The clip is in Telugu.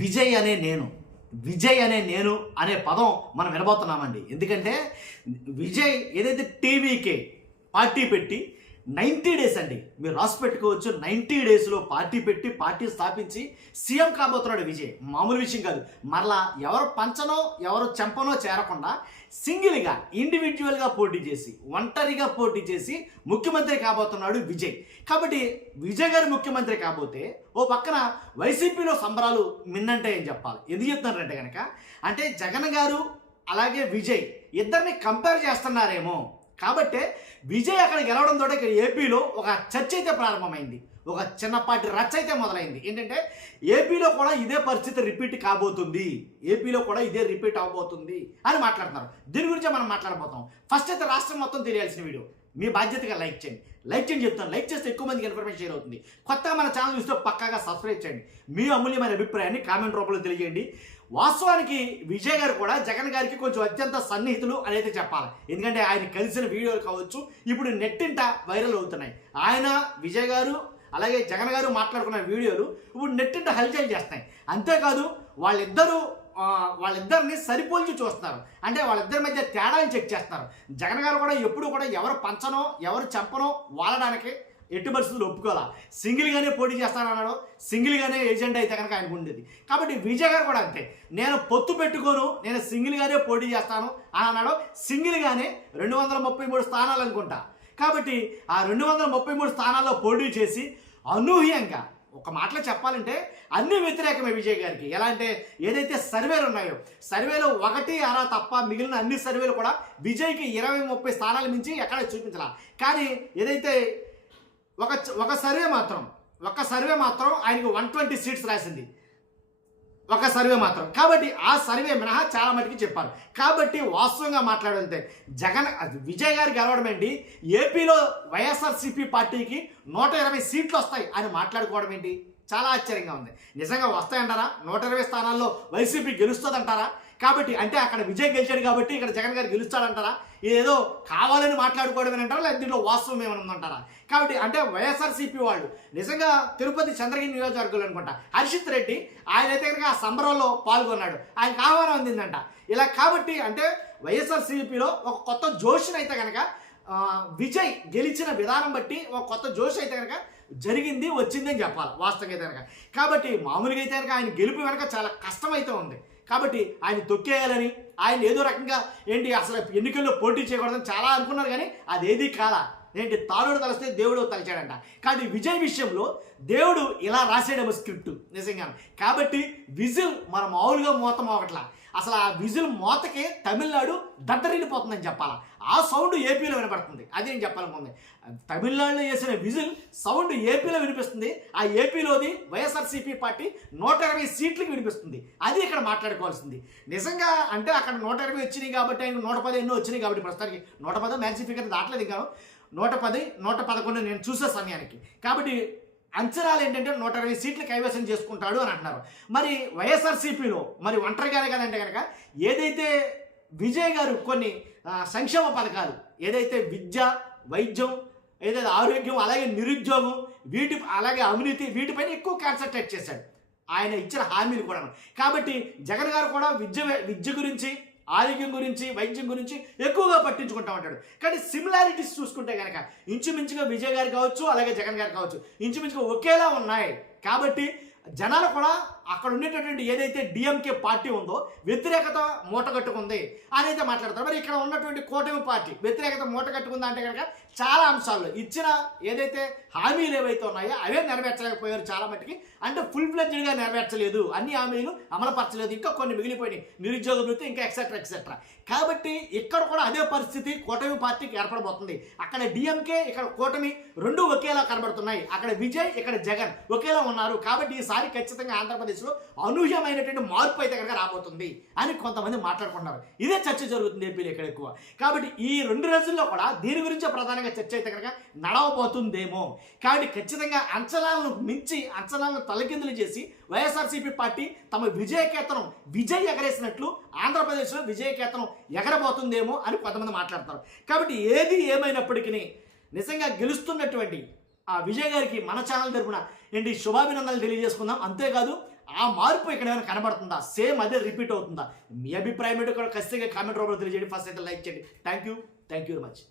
విజయ్ అనే నేను విజయ్ అనే నేను అనే పదం మనం వినబోతున్నామండి. ఎందుకంటే విజయ్ ఏదైతే టీవీకే పార్టీ పెట్టి 90 డేస్ అండి, మీరు రాసి పెట్టుకోవచ్చు. 90 డేస్లో పార్టీ పెట్టి పార్టీ స్థాపించి సీఎం కాబోతున్నాడు విజయ్. మామూలు విషయం కాదు. మరలా ఎవరు పంచనో ఎవరు చెంపనో చేరకుండా సింగిల్గా ఇండివిజువల్గా పోటీ చేసి ఒంటరిగా పోటీ చేసి ముఖ్యమంత్రి కాబోతున్నాడు విజయ్. కాబట్టి విజయ్ గారు ముఖ్యమంత్రి కాబోతే ఓ పక్కన వైసీపీలో సంబరాలు మిన్నంటాయని చెప్పాలి. ఎందుకు చెప్తున్నారంటే కనుక, అంటే జగన్ గారు అలాగే విజయ్ ఇద్దరిని కంపేర్ చేస్తున్నారేమో. కాబట్టే విజయ్ అక్కడ గెలవడంతో ఇక్కడ ఏపీలో ఒక చర్చ అయితే ప్రారంభమైంది, ఒక చిన్నపాటి రచ్చ అయితే మొదలైంది. ఏంటంటే ఏపీలో కూడా ఇదే పరిస్థితి రిపీట్ కాబోతుంది, ఏపీలో కూడా ఇదే రిపీట్ అవబోతుంది అని మాట్లాడుతున్నారు. దీని గురించి మనం మాట్లాడబోతాం. ఫస్ట్ అయితే రాష్ట్రం మొత్తం తెలియాల్సిన వీడియో మీ బాధ్యతగా లైక్ చేయండి చెప్తాను. లైక్ చేస్తే ఎక్కువ మందికి ఇన్ఫర్మేషన్ షేర్ అవుతుంది. కొత్తగా మన ఛానల్ చూస్తే పక్కాగా సబ్స్క్రైబ్ చేయండి. మీ అమూల్యమైన అభిప్రాయాన్ని కామెంట్ రూపంలో తెలియజేయండి. వాస్తవానికి విజయ్ గారు కూడా జగన్ గారికి కొంచెం అత్యంత సన్నిహితులు అని అయితే చెప్పాలి. ఎందుకంటే ఆయన కలిసిన వీడియోలు కావచ్చు ఇప్పుడు నెట్టింట వైరల్ అవుతున్నాయి. ఆయన విజయ్ గారు అలాగే జగన్ గారు మాట్లాడుకున్న వీడియోలు ఇప్పుడు నెట్టింట హల్చల్ చేస్తున్నాయి. అంతేకాదు వాళ్ళిద్దరిని సరిపోల్చి చూస్తున్నారు. అంటే వాళ్ళిద్దరి మధ్య తేడాని చెక్ చేస్తున్నారు. జగన్ గారు కూడా ఎప్పుడు కూడా ఎవరు పంచనో ఎవరు చంపనో వాడడానికి ఎట్టి పరిస్థితులు ఒప్పుకోవాలా. సింగిల్గానే పోటీ చేస్తానన్నాడు, సింగిల్గానే ఏజెంట్ అయితే కనుక ఆయనకు ఉండేది. కాబట్టి విజయ్ గారు కూడా అంతే, నేను పొత్తు పెట్టుకోను, నేను సింగిల్గానే పోటీ చేస్తాను అని అన్నాడు. సింగిల్గానే 233 స్థానాలు అనుకుంటా. కాబట్టి ఆ 233 స్థానాల్లో పోటీ చేసి అనూహ్యంగా, ఒక మాటలో చెప్పాలంటే అన్ని వ్యతిరేకమే విజయ్ గారికి. ఎలా అంటే ఏదైతే సర్వేలు ఉన్నాయో సర్వేలో 1 6 తప్ప మిగిలిన అన్ని సర్వేలు కూడా విజయ్కి 20-30 స్థానాలు మించి ఎక్కడ చూపించాల. కానీ ఏదైతే ఒక సర్వే మాత్రం ఆయనకు 120 సీట్స్ రాసింది, ఒక సర్వే మాత్రం. కాబట్టి ఆ సర్వే మినహా చాలా మటుకు చెప్పారు. కాబట్టి వాస్తవంగా మాట్లాడంతే విజయ్ గారు గెలవడం ఏంటి, ఏపీలో వైఎస్ఆర్సీపీ పార్టీకి 120 సీట్లు వస్తాయి అని మాట్లాడుకోవడం ఏంటి, చాలా ఆశ్చర్యంగా ఉంది. నిజంగా వస్తాయంటారా? 120 స్థానాల్లో వైసీపీ గెలుస్తుందంటారా? కాబట్టి అంటే అక్కడ విజయ్ గెలిచాడు కాబట్టి ఇక్కడ జగన్ గారు గెలుస్తాడంటారా? ఏదో కావాలని మాట్లాడుకోవడం అంటారా, లేదా దీంట్లో వాస్తవం ఏమైనా ఉందంటారా? కాబట్టి అంటే వైఎస్ఆర్సీపీ వాళ్ళు నిజంగా తిరుపతి చంద్రగిరి నియోజకవర్గంలో అనుకుంటా హర్షిత్ రెడ్డి ఆయన అయితే కనుక ఆ సంబరంలో పాల్గొన్నాడు, ఆయనకు ఆహ్వానం అందిందంట. ఇలా కాబట్టి అంటే వైఎస్ఆర్సీపీలో ఒక కొత్త జోష్ని అయితే కనుక విజయ్ గెలిచిన విధానం బట్టి ఒక కొత్త జోష్ అయితే కనుక జరిగింది, వచ్చిందని చెప్పాలి వాస్తవంగా అయితే కనుక. కాబట్టి మామూలుగా అయితే కనుక ఆయన గెలుపు వెనక చాలా కష్టమైతే ఉంది. కాబట్టి ఆయన తొక్కేయాలని, ఆయన ఏదో రకంగా ఏంటి అసలు ఎన్నికల్లో పోటీ చేయకూడదని చాలా అనుకున్నారు. కానీ అదేది కాలా. ఏంటి తాళుడు తలిస్తే దేవుడు తలిచాడంట. కానీ విజయ్ విషయంలో దేవుడు ఇలా రాసేడేమో స్క్రిప్ట్ నిజంగా. కాబట్టి విజిల్ మన మామూలుగా మోత మోగట్లా, అసలు ఆ విజిల్ మోతకే తమిళనాడు దద్దరిల్లిపోతుందని చెప్పాలా. ఆ సౌండ్ ఏపీలో వినపడుతుంది. అది నేను చెప్పాలనుకుంది. తమిళనాడులో వేసిన విజిల్ సౌండ్ ఏపీలో వినిపిస్తుంది. ఆ ఏపీలోది వైఎస్ఆర్సీపీ పార్టీ 120 సీట్లకు వినిపిస్తుంది. అది ఇక్కడ మాట్లాడుకోవాల్సింది. నిజంగా అంటే అక్కడ 120 వచ్చినాయి కాబట్టి ఆయన 110 ఎన్నో వచ్చినాయి కాబట్టి ప్రస్తుతానికి 110 మ్యాక్సిమం ఫిగర్ దాటలేదు. ఇంకా 110, 111 నేను చూసే సమయానికి. కాబట్టి అంచనాలు ఏంటంటే 120 సీట్లు కైవసం చేసుకుంటాడు అని అంటున్నారు. మరి వైఎస్ఆర్సీపీలో మరి ఒంటరిగానే కదంటే కనుక ఏదైతే విజయ్ గారు కొన్ని సంక్షేమ పథకాలు ఏదైతే విద్య, వైద్యం, ఏదైతే ఆరోగ్యం, అలాగే నిరుద్యోగం, అలాగే అవినీతి, వీటిపైన ఎక్కువ కాన్సన్ట్రేట్ చేశాడు ఆయన ఇచ్చిన హామీలు కూడా. కాబట్టి జగన్ గారు కూడా విద్య గురించి, ఆరోగ్యం గురించి, వైద్యం గురించి ఎక్కువగా పట్టించుకుంటూ ఉంటాడు. కానీ సిమిలారిటీస్ చూసుకుంటే కనుక ఇంచుమించుగా విజయ్ గారు కావచ్చు అలాగే జగన్ గారు కావచ్చు ఇంచుమించుగా ఒకేలా ఉన్నాయి. కాబట్టి జనాలు కూడా అక్కడ ఉండేటటువంటి ఏదైతే డిఎంకే పార్టీ ఉందో వ్యతిరేకత మూటగట్టుకుంది అని అయితే మాట్లాడతారు. మరి ఇక్కడ ఉన్నటువంటి కూటమి పార్టీ వ్యతిరేకత మూటగట్టుకుందా అంటే కనుక చాలా అంశాల్లో ఇచ్చిన ఏదైతే హామీలు ఏవైతే ఉన్నాయో అవే నెరవేర్చలేకపోయారు చాలా మట్టుకి. అంటే ఫుల్ ఫ్లెడ్జ్డ్గా నెరవేర్చలేదు, అన్ని హామీలు అమలుపరచలేదు, ఇంకా కొన్ని మిగిలిపోయినాయి, నిరుద్యోగ వృత్తి, ఇంకా ఎక్సెట్రా. కాబట్టి ఇక్కడ కూడా అదే పరిస్థితి కూటమి పార్టీకి ఏర్పడబోతుంది. అక్కడ డిఎంకే, ఇక్కడ కూటమి రెండు ఒకేలా కనబడుతున్నాయి. అక్కడ విజయ్, ఇక్కడ జగన్ ఒకేలా ఉన్నారు. కాబట్టి ఈసారి ఖచ్చితంగా ఆంధ్రప్రదేశ్లో అనూహ్యమైనటువంటి మార్పు అయితే కనుక రాబోతుంది అని కొంతమంది మాట్లాడుకుంటున్నారు. ఇదే చర్చ జరుగుతుంది ఏపీలో ఇక్కడ ఎక్కువ. కాబట్టి ఈ 2 రోజుల్లో కూడా దీని గురించి ప్రధానంగా చర్చ అయితే కనుక నడవబోతుందేమో. కాబట్టి ఖచ్చితంగా అంచనాలను మించి, అంచనాలను తలకిందులు చేసి వైఎస్ఆర్సీపీ పార్టీ తమ విజయ్ ఎగరేసినట్లు ఆంధ్రప్రదేశ్లో విజయకేతనం ఎగరబోతుందేమో అని కొంతమంది మాట్లాడతారు. కాబట్టి ఏది ఏమైనప్పటికీ నిజంగా గెలుస్తున్నటువంటి ఆ విజయ్ గారికి మన ఛానల్ తరపున ఏంటి శుభాభినందనలు తెలియజేసుకుందాం. అంతేకాదు ఆ మార్పు ఇక్కడ ఏమైనా కనబడుతుందా? సేమ్ అదే రిపీట్ అవుతుందా? మీ అభిప్రాయం ఏంటో కూడా ఖచ్చితంగా కామెంట్ రూపంలో తెలియజేయండి. ఫస్ట్ అయితే లైక్ చేయండి. Thank you very much.